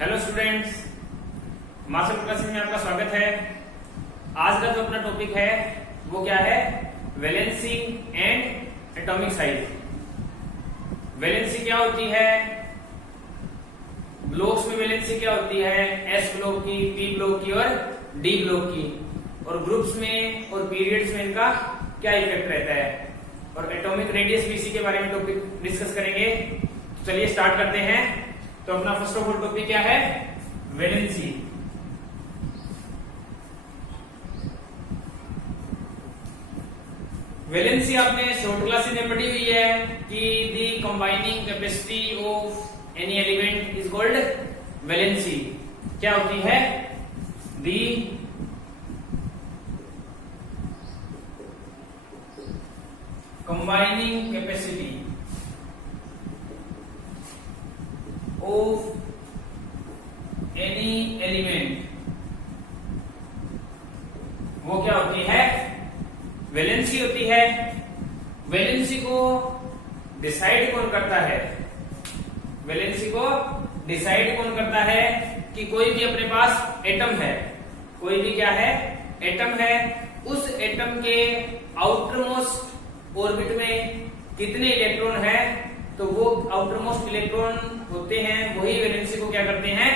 Hello students, master classes में आपका स्वागत है। आज का जो अपना टॉपिक है वो क्या है? Valency and atomic size. Valency क्या होती है, ब्लॉक्स में वैलेंसी क्या होती है, एस ब्लॉक की, पी ब्लॉक की और डी ब्लॉक की, और ग्रुप्स में और पीरियड्स में इनका क्या इफेक्ट रहता है, और एटॉमिक रेडियस भी इसी के बारे में टॉपिक डिस्कस करेंगे। तो चलिए स्टार्ट करते हैं। तो अपना फर्स्ट ऑफ ऑल टॉपिक क्या है? वैलेंसी। वैलेंसी आपने शॉर्ट क्लासेस में पढ़ी हुई है कि the combining capacity of any element is called valency. क्या होती है? The combining capacity of any element, वो क्या होती है? वैलेंसी होती है। वैलेंसी को डिसाइड कौन करता है? वैलेंसी को डिसाइड कौन करता है कि कोई भी अपने पास एटम है, कोई भी क्या है? एटम है। उस एटम के आउटर मोस्ट ऑर्बिट में कितने इलेक्ट्रॉन है, तो वो आउटर मोस्ट इलेक्ट्रॉन होते हैं, वही वैलेंसी को क्या करते हैं?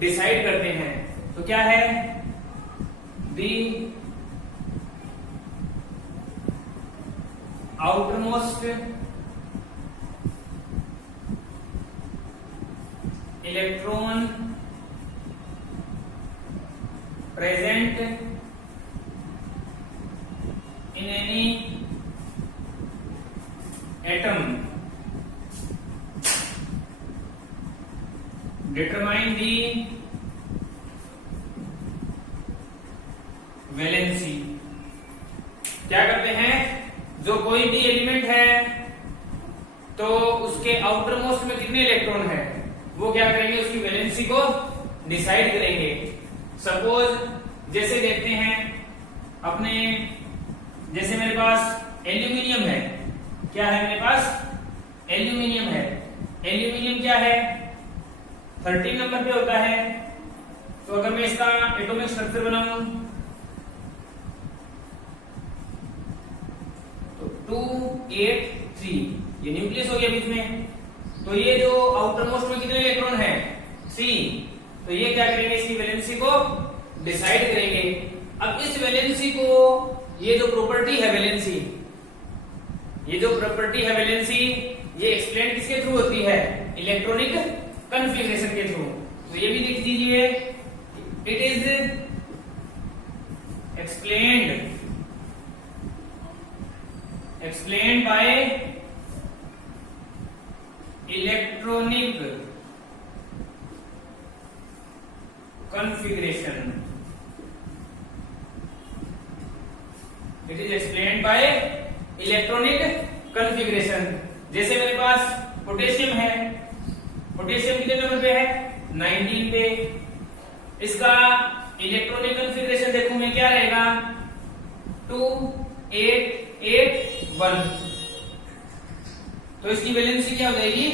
डिसाइड करते हैं। तो क्या है? The outer most electron present in any atom determine the valency. क्या करते हैं? जो कोई भी एलिमेंट है तो उसके आउटर मोस्ट में कितने इलेक्ट्रॉन है, वो क्या करेंगे? उसकी वैलेंसी को डिसाइड करेंगे। सपोज जैसे देखते हैं अपने, जैसे मेरे पास एल्यूमिनियम है। क्या है मेरे पास? एल्यूमिनियम है। एल्यूमिनियम क्या है? 13 नंबर पे होता है। तो अगर मैं इसका एटॉमिक स्ट्रक्चर बनाऊं तो 283, ये न्यूक्लियस हो गया बीच में। तो ये जो आउटर मोस्ट में कितने इलेक्ट्रॉन है? 3। तो ये क्या करेंगे? इसकी वैलेंसी को डिसाइड करेंगे। अब इस वैलेंसी को, ये जो प्रॉपर्टी है वैलेंसी, ये जो प्रॉपर्टी है वैलेंसी, ये एक्सप्लेन किसके थ्रू होती है? इलेक्ट्रॉनिक कन्फिग्रेशन के थ्रू। तो ये भी लिख दीजिए, it is explained bye electronic configuration. It is explained bye electronic configuration. जैसे मेरे पास पोटेशियम है, पोटेशियम कितने नंबर पे है? 19 पे। इसका इलेक्ट्रॉनिक कन्फिग्रेशन देखूं मैं, क्या रहेगा? 2 8 8 1। तो इसकी वैलेंसी क्या हो जाएगी?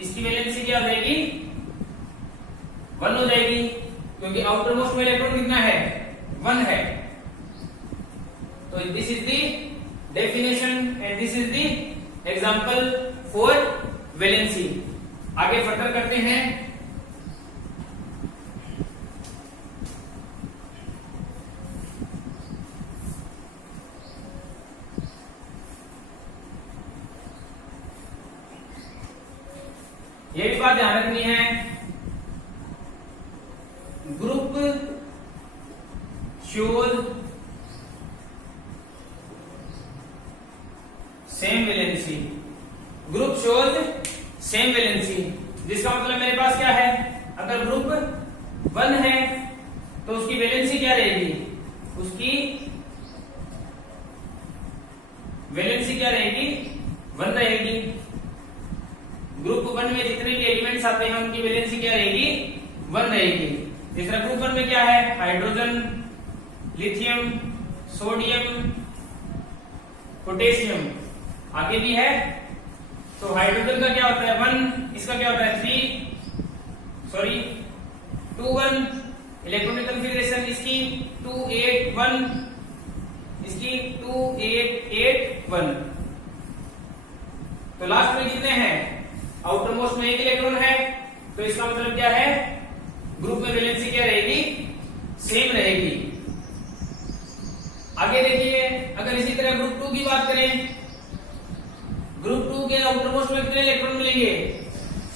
इसकी वैलेंसी क्या हो जाएगी? 1 हो जाएगी, क्योंकि आउटर मोस्ट में इलेक्ट्रॉन कितना है? 1 है। तो this is the definition and this is the example for valency. आगे फर्दर करते हैं। ये भी बात ध्यान रखनी है, group shows same valency. Group shows same valency, जिसका मतलब मेरे पास क्या है? अगर ग्रुप 1 है तो उसकी वैलेंसी क्या रहेगी? उसकी वैलेंसी क्या रहेगी? 1 रहेगी। ग्रुप 1 में जितने भी एलिमेंट्स आते हैं उनकी वैलेंसी क्या रहेगी? 1 रहेगी। तीसरा ग्रुप 1 में क्या है, हाइड्रोजन, लिथियम, सोडियम, पोटेशियम, आगे भी है। तो हाइड्रोजन का क्या होता है 1, इसका क्या होता है 2 1, इलेक्ट्रॉनिक कॉन्फ़िगरेशन इसकी 2 8 1, इसकी 2 8 8 1। तो लास्ट में कितने हैं, आउटर मोस्ट में एक इलेक्ट्रॉन है, तो इसका मतलब क्या है, ग्रुप में वैलेंसी क्या रहेगी, सेम रहेगी। आगे देखिए, अगर इसी तरह ग्रुप 2 की बात करें, ग्रुप 2 के आउटर मोस्ट में कितने इलेक्ट्रॉन मिलेंगे,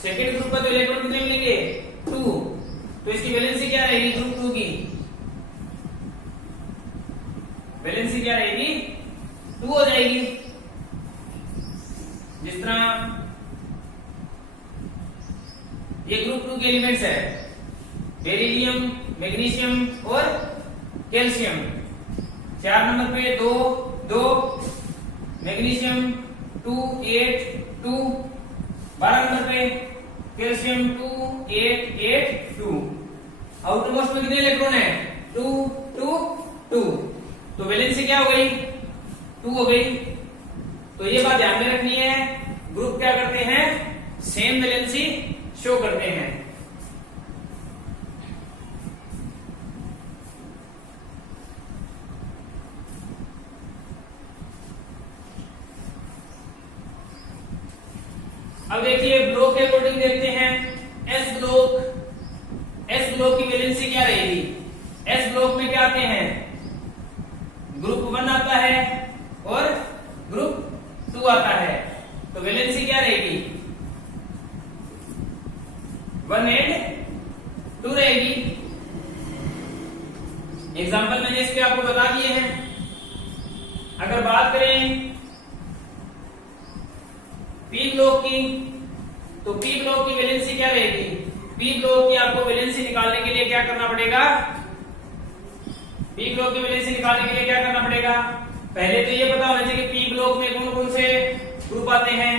सेकेंड ग्रुप का तो इलेक्ट्रॉन कितने मिलेंगे 2, तो इसकी वैलेंसी क्या रहेगी, ग्रुप 2 की वैलेंसी क्या रहेगी 2 हो जाएगी। जिस तरह ये ग्रुप 2 के एलिमेंट्स है, बेरिलियम, मैग्नीशियम और कैल्शियम। 4 नंबर पे 2 2, मैग्नीशियम 2 8 2, 12 नंबर पे कैल्शियम 2 8 8 2। आउटर मोस्ट में कितने इलेक्ट्रॉन है 2 2 2, तो वैलेंसी क्या हो गई 2 हो गई। तो ये बात ध्यान में रखनी है, ग्रुप क्या करते हैं, सेम वैलेंसी शो करते हैं। अब देखिए ब्लॉक के अकॉर्डिंग देखते हैं, एस ब्लॉक की वैलेंसी क्या रहेगी। एस ब्लॉक में क्या आते हैं, ग्रुप 1 आता है और ग्रुप 2 आता है, तो वैलेंसी क्या रहेगी 1 और 2 रहेगी। एग्जाम्पल मैंने इसके आपको बता दिए हैं। अगर बात करें पी ब्लॉक की, तो पी ब्लॉक की वैलेंसी क्या रहेगी, पी ब्लॉक की आपको वैलेंसी निकालने के लिए क्या करना पड़ेगा, पी ब्लॉक की वैलेंसी निकालने के लिए क्या करना पड़ेगा, पहले तो ये पता होना चाहिए कि पी ब्लॉक में कौन कौन से ग्रुप आते हैं,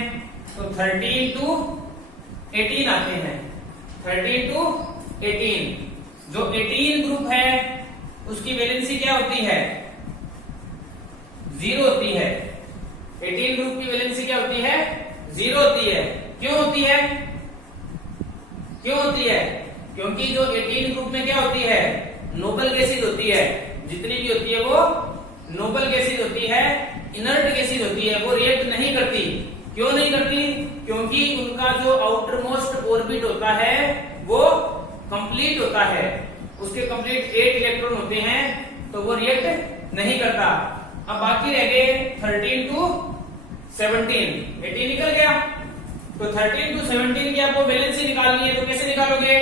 तो 13 to 18 आते हैं, 13 to 18। जो 18 ग्रुप है उसकी वैलेंसी क्या होती है 0 होती है। 18 ग्रुप की वैलेंसी क्या होती है 0 होती है। क्यों होती है, क्यों होती है, क्योंकि जो 18 ग्रुप में क्या होती है नोबल गैसेज होती है, जितनी भी होती है वो नोबल गैसेज होती है, इनर्ट गैसेज होती है, वो रिएक्ट नहीं करती। क्यों नहीं करती, क्योंकि उनका जो आउटर मोस्ट ऑर्बिट होता है वो कंप्लीट होता है, उसके कंप्लीट 8 इलेक्ट्रॉन होते हैं, तो वो रिएक्ट नहीं करता। अब बाकी रह गए 13 to 17, 18 निकल गया, तो 13 to 17 की आपको वैलेंसी निकालनी है, तो कैसे निकालोगे,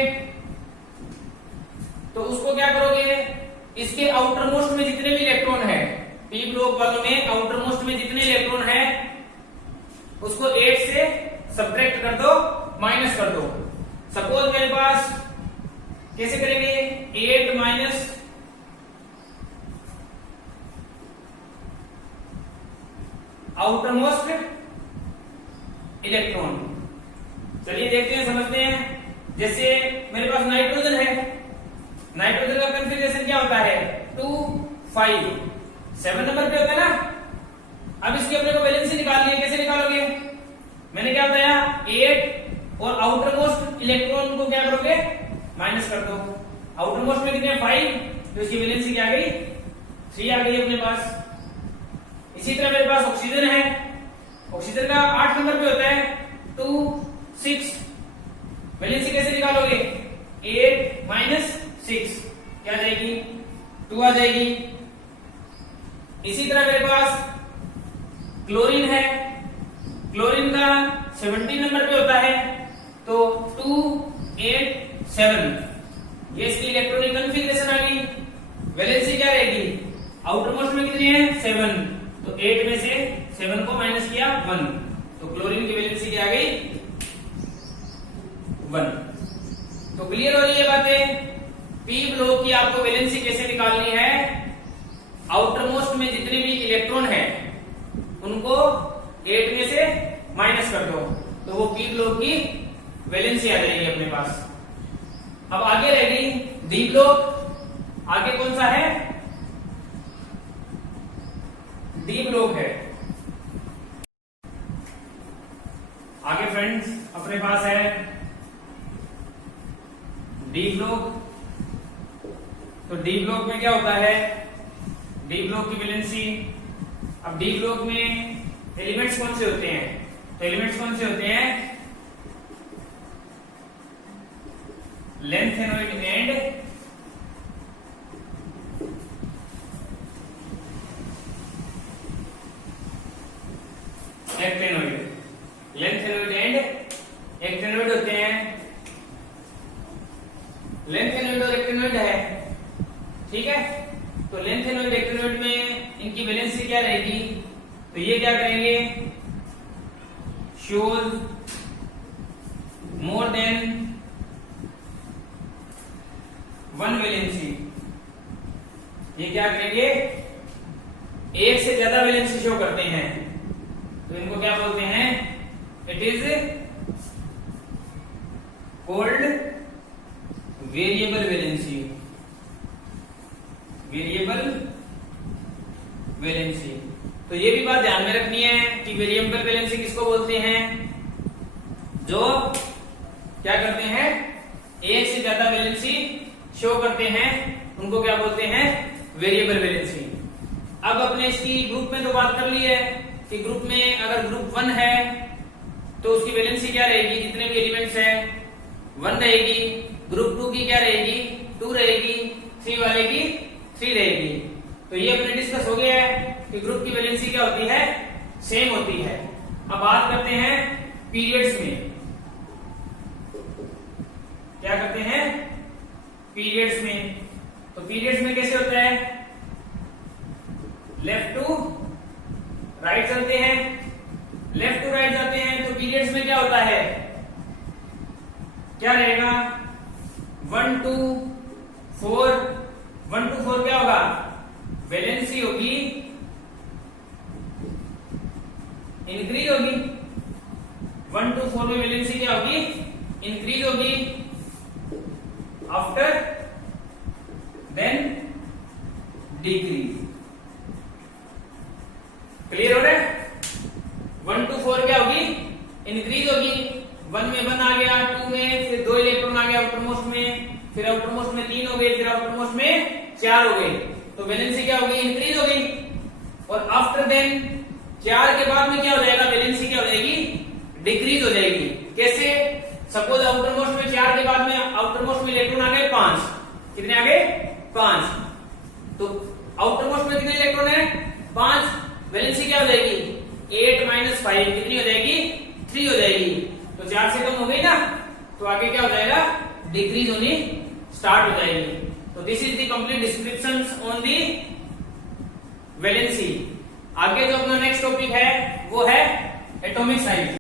तो उसको क्या करोगे, इसके आउटर मोस्ट में जितने भी इलेक्ट्रॉन है, पी ब्लॉक वालों में आउटर मोस्ट में जितने इलेक्ट्रॉन है उसको 8 से सब्ट्रैक्ट कर दो, माइनस कर दो। सपोज मेरे पास कैसे करेंगे 8 माइनस आउटर मोस्ट इलेक्ट्रॉन। चलिए देखते हैं, समझते हैं। जैसे मेरे पास नाइट्रोजन है, नाइट्रोजन का कॉन्फ़िगरेशन क्या होता है 2 5 7 नंबर पे होता है ना। अब इसकी अपने को वैलेंसी निकालनी है, कैसे निकालोगे, मैंने क्या बताया 8 और आउटर मोस्ट इलेक्ट्रॉन को क्या करोगे माइनस कर दो। आउटर मोस्ट में कितने 5, तो इसकी वैलेंसी क्या आ गई 3 आ गई अपने पास। इसी तरह मेरे पास ऑक्सीजन है, ऑक्सीजन का 8 नंबर पे होता है 2 6, वैलेंसी कैसे निकालोगे 8 माइनस 6 क्या आ जाएगी 2 आ जाएगी। इसी तरह मेरे पास क्लोरीन है, क्लोरीन का 17 नंबर पे होता है, तो 2 8 7, ये इसकी इलेक्ट्रॉनिक कॉन्फ़िगरेशन आ गई। वैलेंसी क्या रहेगी आउटर मोस्ट में कितनी है 7, तो 8 में से 7 को माइनस किया 1, तो क्लोरीन की वैलेंसी क्या आ गई 1। तो क्लियर हो रही है बातें। पी ब्लॉक की आपको वैलेंसी कैसे निकालनी है, आउटर मोस्ट में जितने भी इलेक्ट्रॉन है उनको 8 में से माइनस कर दो, तो वो पी ब्लॉक की वैलेंसी आ जाएगी अपने पास। अब आगे रहेगी डी ब्लॉक। आगे कौन सा है? डी ब्लॉक है। आगे फ्रेंड्स अपने पास है डी ब्लॉक। तो डी ब्लॉक में क्या होता है? डी ब्लॉक की वैलेंसी, अब डी ब्लॉक में एलिमेंट्स कौन से होते हैं? तो एलिमेंट्स कौन से होते हैं? Lanthanoid and actinoid. Lanthanoid and actinoid होते हैं। लेंथेनॉइड और एक्टेनॉइड है, ठीक है। तो लेंथेनॉइड एक्टेनॉइड में इनकी वैलेंसी क्या रहेगी? तो ये क्या करेंगे? Shows more than one valency. ये क्या करेंगे? एक से ज्यादा वैलेंसी शो करते हैं, तो इनको क्या बोलते हैं? It is called variable valency. Variable valency. तो ये भी बात ध्यान में रखनी है कि वेरिएबल वैलेंसी किसको बोलते हैं? जो क्या करते हैं? एक से ज्यादा वैलेंसी शो करते हैं, उनको क्या बोलते हैं? Variable valency. अब अपने इसकी ग्रुप में तो बात कर ली है कि ग्रुप में अगर ग्रुप 1 है तो उसकी वैलेंसी क्या रहेगी? जितने भी एलिमेंट्स हैं 1 रहेगी। ग्रुप 2 की क्या रहेगी? 2 रहेगी। 3 वाले की 3 रहेगी। तो ये अपने डिस्कस हो गया है कि ग्रुप की वैलेंसी क्या होती है? सेम होती है। अब बात करते हैं पीरियड्स में। क्या करते हैं? पीरियड्स में। तो पीरियड्स में कैसे होता है? लेफ्ट टू राइट चलते हैं। लेफ्ट टू राइट जाते हैं तो पीरियड्स में क्या होता है? क्या रहेगा? 1 to 4। 1 to 4 क्या होगा? वैलेंसी होगी इंक्रीज होगी। 1 to 4 में वैलेंसी क्या होगी? इंक्रीज होगी। After then decrease. क्लियर हो रहा है? 1 to 4 क्या होगी? इंक्रीज होगी। 1 में 1 आ गया, 2 में फिर 2 इलेक्ट्रॉन आ गया आउटर मोस्ट में, फिर आउटर मोस्ट में 3 हो गए, फिर आउटर मोस्ट में 4 हो गए। तो वैलेंसी क्या होगी? इंक्रीज होगी। और आफ्टर देन 4 के बाद में क्या हो जाएगा? वैलेंसी क्या हो जाएगी? डिक्रीज हो जाएगी। कैसे? सपोज आउटर मोस्ट में 4 के बाद में आउटर मोस्ट में इलेक्ट्रॉन आ गए 5। कितने आ गए? 5। तो आउटर मोस्ट में कितने इलेक्ट्रॉन है? 5। वैलेंसी क्या हो जाएगी? 8 - 5 कितनी हो जाएगी? 3 हो जाएगी। तो 4 से कम हो गई ना, तो आगे क्या हो जाएगा? डिक्रीज होनी स्टार्ट हो जाएगी। तो this is the complete description on the valency. आगे जो अपना नेक्स्ट टॉपिक है वो है एटॉमिक साइज।